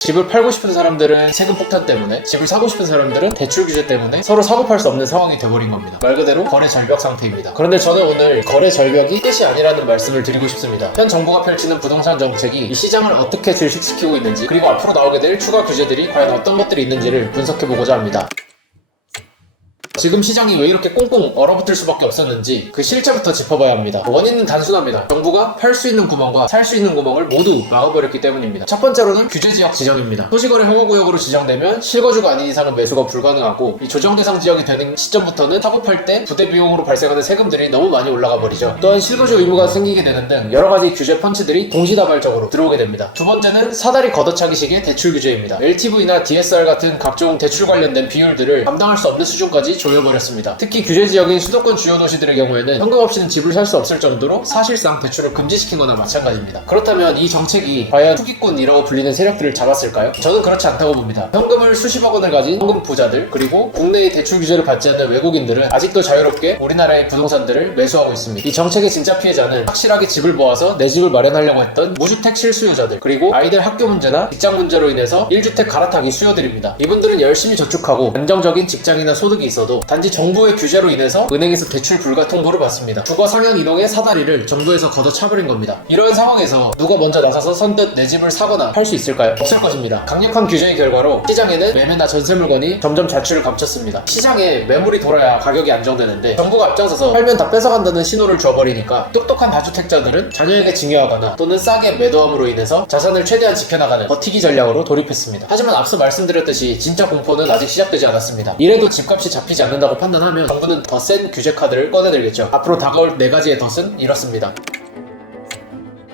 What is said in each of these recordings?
집을 팔고 싶은 사람들은 세금 폭탄 때문에, 집을 사고 싶은 사람들은 대출 규제 때문에 서로 사고 팔 수 없는 상황이 돼버린 겁니다. 말 그대로 거래 절벽 상태입니다. 그런데 저는 오늘 거래 절벽이 끝이 아니라는 말씀을 드리고 싶습니다. 현 정부가 펼치는 부동산 정책이 이 시장을 어떻게 질식시키고 있는지, 그리고 앞으로 나오게 될 추가 규제들이 과연 어떤 것들이 있는지를 분석해보고자 합니다. 지금 시장이 왜 이렇게 꽁꽁 얼어붙을 수밖에 없었는지 그 실체부터 짚어봐야 합니다. 원인은 단순합니다. 정부가 팔 수 있는 구멍과 살 수 있는 구멍을 모두 막아버렸기 때문입니다. 첫 번째로는 규제지역 지정입니다. 토지거래 허가구역으로 지정되면 실거주가 아닌 이상은 매수가 불가능하고, 이 조정 대상 지역이 되는 시점부터는 사고 팔 때 부대 비용으로 발생하는 세금들이 너무 많이 올라가 버리죠. 또한 실거주 의무가 생기게 되는 등 여러가지 규제 펀치들이 동시다발적으로 들어오게 됩니다. 두 번째는 사다리 걷어차기식의 대출 규제입니다. LTV나 DSR 같은 각종 대출 관련된 비율들을 감당할 수 없는 수준까지 조여버렸습니다. 특히 규제지역인 수도권 주요 도시들의 경우에는 현금 없이는 집을 살 수 없을 정도로 사실상 대출을 금지시킨 거나 마찬가지입니다. 그렇다면 이 정책이 과연 투기꾼이라고 불리는 세력들을 잡았을까요? 저는 그렇지 않다고 봅니다. 현금을 수십억 원을 가진 현금 부자들, 그리고 국내의 대출 규제를 받지 않는 외국인들은 아직도 자유롭게 우리나라의 부동산들을 매수하고 있습니다. 이 정책의 진짜 피해자는 확실하게 집을 모아서 내 집을 마련하려고 했던 무주택 실수요자들, 그리고 아이들 학교 문제나 직장 문제로 인해서 1주택 갈아타기 수요들입니다. 이분들은 열심히 저축하고 안정적인 직장이나 소득이 있어도 단지 정부의 규제로 인해서 은행에서 대출 불가 통보를 받습니다. 주거 상향 이동의 사다리를 정부에서 걷어차버린 겁니다. 이런 상황에서 누가 먼저 나서서 선뜻 내 집을 사거나 할 수 있을까요? 없을 것입니다. 강력한 규제의 결과로 시장에는 매매나 전세 물건이 점점 자취를 감췄습니다. 시장에 매물이 돌아야 가격이 안정되는데, 정부가 앞장서서 팔면 다 뺏어간다는 신호를 줘버리니까 똑똑한 다주택자들은 자녀에게 증여하거나 또는 싸게 매도함으로 인해서 자산을 최대한 지켜나가는 버티기 전략으로 돌입했습니다. 하지만 앞서 말씀드렸듯이 진짜 공포는 아직 시작되지 않았습니다. 이래도 집값이 잡히지 않는다고 판단하면 정부는 더 센 규제 카드를 꺼내들겠죠. 앞으로 다가올 4가지의 덫은 이렇습니다.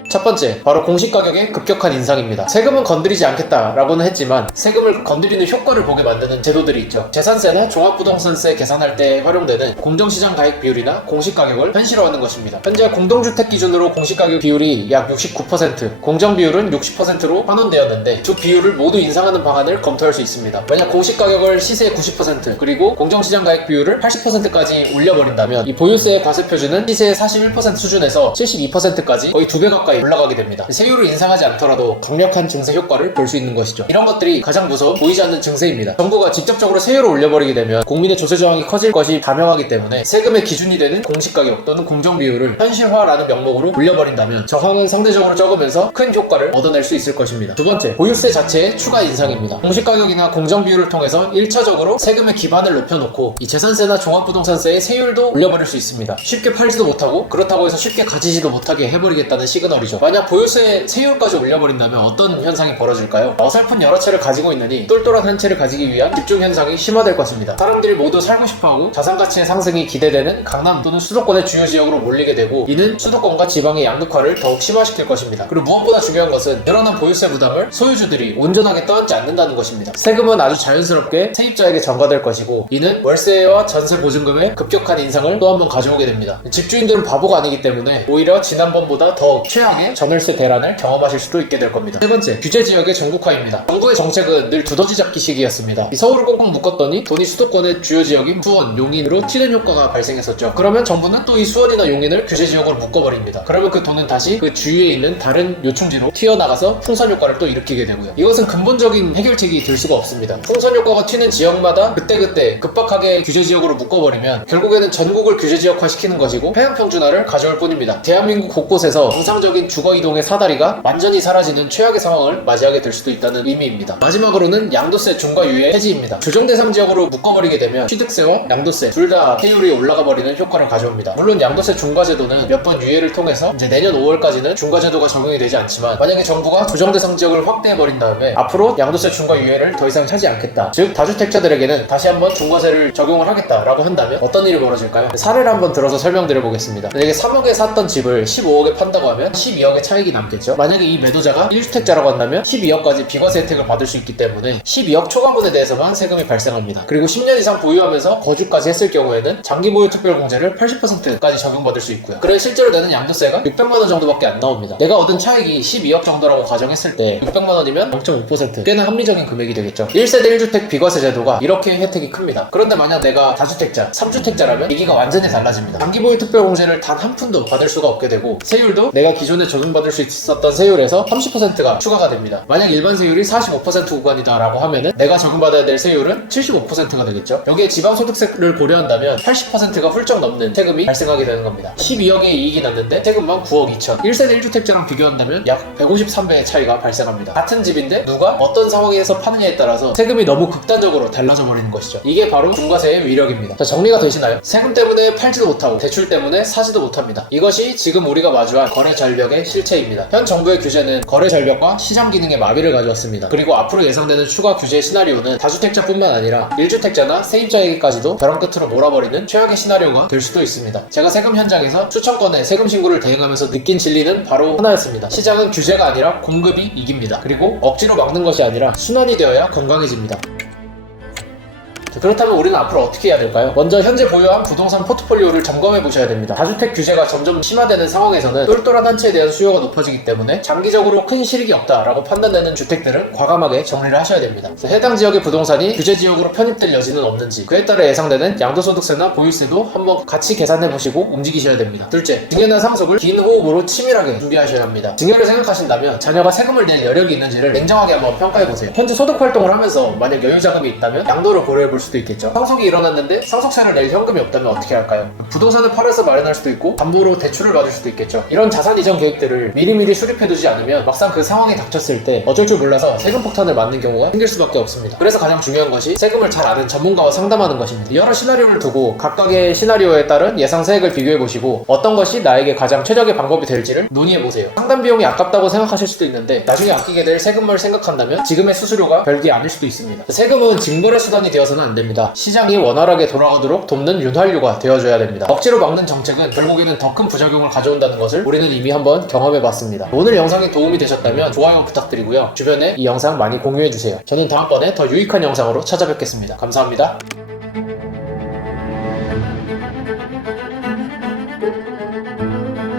첫 번째, 바로 공시가격의 급격한 인상입니다. 세금은 건드리지 않겠다라고는 했지만 세금을 건드리는 효과를 보게 만드는 제도들이 있죠. 재산세나 종합부동산세 계산할 때 활용되는 공정시장 가액 비율이나 공시가격을 현실화하는 것입니다. 현재 공동주택 기준으로 공시가격 비율이 약 69%, 공정비율은 60%로 환원되었는데 두 비율을 모두 인상하는 방안을 검토할 수 있습니다. 만약 공시가격을 시세의 90%, 그리고 공정시장 가액 비율을 80%까지 올려버린다면 이 보유세의 과세표준은 시세의 41% 수준에서 72%까지 거의 2배 가까이 올라가게 됩니다. 세율을 인상하지 않더라도 강력한 증세 효과를 볼 수 있는 것이죠. 이런 것들이 가장 무서운 보이지 않는 증세입니다. 정부가 직접적으로 세율을 올려버리게 되면 국민의 조세 저항이 커질 것이 자명하기 때문에 세금의 기준이 되는 공시가격 또는 공정비율을 현실화라는 명목으로 올려버린다면 저항은 상대적으로 적으면서 큰 효과를 얻어낼 수 있을 것입니다. 두 번째, 보유세 자체의 추가 인상입니다. 공시가격이나 공정비율을 통해서 1차적으로 세금의 기반을 높여놓고 이 재산세나 종합부동산세의 세율도 올려버릴 수 있습니다. 쉽게 팔지도 못하고 그렇다고 해서 쉽게 가지지도 못하게 해버리겠다는 시그널이죠. 만약 보유세 세율까지 올려버린다면 어떤 현상이 벌어질까요? 어설픈 여러 채를 가지고 있느니 똘똘한 한 채를 가지기 위한 집중 현상이 심화될 것입니다. 사람들이 모두 살고 싶어하고 자산가치의 상승이 기대되는 강남 또는 수도권의 주요 지역으로 몰리게 되고, 이는 수도권과 지방의 양극화를 더욱 심화시킬 것입니다. 그리고 무엇보다 중요한 것은 늘어난 보유세 부담을 소유주들이 온전하게 떠안지 않는다는 것입니다. 세금은 아주 자연스럽게 세입자에게 전가될 것이고, 이는 월세와 전세 보증금의 급격한 인상을 또 한 번 가져오게 됩니다. 집주인들은 바보가 아니기 때문에 오히려 지난번보다 더 최악의 전월세 대란을 경험하실 수도 있게 될 겁니다. 세 번째, 규제지역의 전국화입니다. 정부의 정책은 늘 두더지 잡기식이었습니다. 이 서울을 꽁꽁 묶었더니 돈이 수도권의 주요 지역인 수원, 용인으로 튀는 효과가 발생했었죠. 그러면 정부는 또 이 수원이나 용인을 규제지역으로 묶어버립니다. 그러면 그 돈은 다시 그 주위에 있는 다른 요충지로 튀어나가서 풍선 효과를 또 일으키게 되고요. 이것은 근본적인 해결책이 될 수가 없습니다. 풍선 효과가 튀는 지역마다 그때그때 급박하게 규제지역으로 묶어버리면 결국에는 전국을 규제지역화 시키는 것이고 폐양평준화를 가져올 뿐입니다. 대한민국 곳곳에서 정상적인 주거이동의 사다리가 완전히 사라지는 최악의 상황을 맞이하게 될 수도 있다는 의미입니다. 마지막으로는 양도세 중과 유예 해지입니다. 조정 대상 지역으로 묶어버리게 되면 취득세와 양도세 둘 다 세율이 올라가 버리는 효과를 가져옵니다. 물론 양도세 중과 제도는 몇 번 유예를 통해서 이제 내년 5월까지는 중과 제도가 적용이 되지 않지만, 만약에 정부가 조정 대상 지역을 확대해 버린 다음에 앞으로 양도세 중과 유예를 더 이상 하지 않겠다, 즉 다주택자들에게는 다시 한번 중과세를 적용을 하겠다라고 한다면 어떤 일이 벌어질까요? 사례를 한번 들어서 설명드려 보겠습니다. 만약에 3억에 샀던 집을 15억에 판다고 하면 12억의 차익이 남겠죠. 만약에 이 매도자가 1주택자라고 한다면 12억까지 비과세 혜택을 받을 수 있기 때문에 12억 초과분에 대해서만 세금이 발생합니다. 그리고 10년 이상 보유하면서 거주까지 했을 경우에는 장기보유 특별공제를 80%까지 적용받을 수 있고요. 그래 실제로 내는 양도세가 600만원 정도밖에 안 나옵니다. 내가 얻은 차익이 12억 정도라고 가정했을 때 600만원이면 0.5%, 꽤나 합리적인 금액이 되겠죠. 1세대 1주택 비과세 제도가 이렇게 혜택이 큽니다. 그런데 만약 내가 다주택자, 3주택자라면 얘기가 완전히 달라집니다. 장기보유 특별공제를 단 한 푼도 받을 수가 없게 되고, 세율도 내가 기존에 전에 적용받을 수 있었던 세율에서 30%가 추가가 됩니다. 만약 일반 세율이 45% 구간이다라고 하면은 내가 적용받아야 될 세율은 75%가 되겠죠. 여기에 지방소득세를 고려한다면 80%가 훌쩍 넘는 세금이 발생하게 되는 겁니다. 12억의 이익이 났는데 세금만 9억 2천. 1세대 1주택자랑 비교한다면 약 153배의 차이가 발생합니다. 같은 집인데 누가 어떤 상황에서 파느냐에 따라서 세금이 너무 극단적으로 달라져 버리는 것이죠. 이게 바로 중과세의 위력입니다. 자, 정리가 되시나요? 세금 때문에 팔지도 못하고 대출 때문에 사지도 못합니다. 이것이 지금 우리가 마주한 거래 절벽의 실체입니다. 현 정부의 규제는 거래 절벽과 시장 기능의 마비를 가져왔습니다. 그리고 앞으로 예상되는 추가 규제 시나리오는 다주택자뿐만 아니라 1주택자나 세입자에게까지도 벼랑 끝으로 몰아버리는 최악의 시나리오가 될 수도 있습니다. 제가 세금 현장에서 수천 건의 세금 신고를 대행하면서 느낀 진리는 바로 하나였습니다. 시장은 규제가 아니라 공급이 이깁니다. 그리고 억지로 막는 것이 아니라 순환이 되어야 건강해집니다. 그렇다면 우리는 앞으로 어떻게 해야 될까요? 먼저 현재 보유한 부동산 포트폴리오를 점검해 보셔야 됩니다. 다주택 규제가 점점 심화되는 상황에서는 똘똘한 한 채에 대한 수요가 높아지기 때문에 장기적으로 큰 실익이 없다라고 판단되는 주택들은 과감하게 정리를 하셔야 됩니다. 해당 지역의 부동산이 규제 지역으로 편입될 여지는 없는지, 그에 따라 예상되는 양도소득세나 보유세도 한번 같이 계산해 보시고 움직이셔야 됩니다. 둘째, 증여나 상속을 긴 호흡으로 치밀하게 준비하셔야 합니다. 증여를 생각하신다면 자녀가 세금을 낼 여력이 있는지를 냉정하게 한번 평가해 보세요. 현재 소득 활동을 하면서 만약 여유자금이 있다면 양도를 고려해 볼 수도 있겠죠. 상속이 일어났는데 상속세를 낼 현금이 없다면 어떻게 할까요? 부동산을 팔아서 마련할 수도 있고 담보로 대출을 받을 수도 있겠죠. 이런 자산 이전 계획들을 미리미리 수립해두지 않으면 막상 그 상황에 닥쳤을 때 어쩔 줄 몰라서 세금 폭탄을 맞는 경우가 생길 수밖에 없습니다. 그래서 가장 중요한 것이 세금을 잘 아는 전문가와 상담하는 것입니다. 여러 시나리오를 두고 각각의 시나리오에 따른 예상 세액을 비교해보시고 어떤 것이 나에게 가장 최적의 방법이 될지를 논의해보세요. 상담 비용이 아깝다고 생각하실 수도 있는데 나중에 아끼게 될 세금을 생각한다면 지금의 수수료가 별게 아닐 수도 있습니다. 세금은 징벌의 수단이 되어서는 안 됩니다. 시장이 원활하게 돌아가도록 돕는 윤활유가 되어줘야 됩니다. 억지로 막는 정책은 결국에는 더 큰 부작용을 가져온다는 것을 우리는 이미 한번 경험해봤습니다. 오늘 영상이 도움이 되셨다면 좋아요 부탁드리고요. 주변에 이 영상 많이 공유해주세요. 저는 다음번에 더 유익한 영상으로 찾아뵙겠습니다. 감사합니다.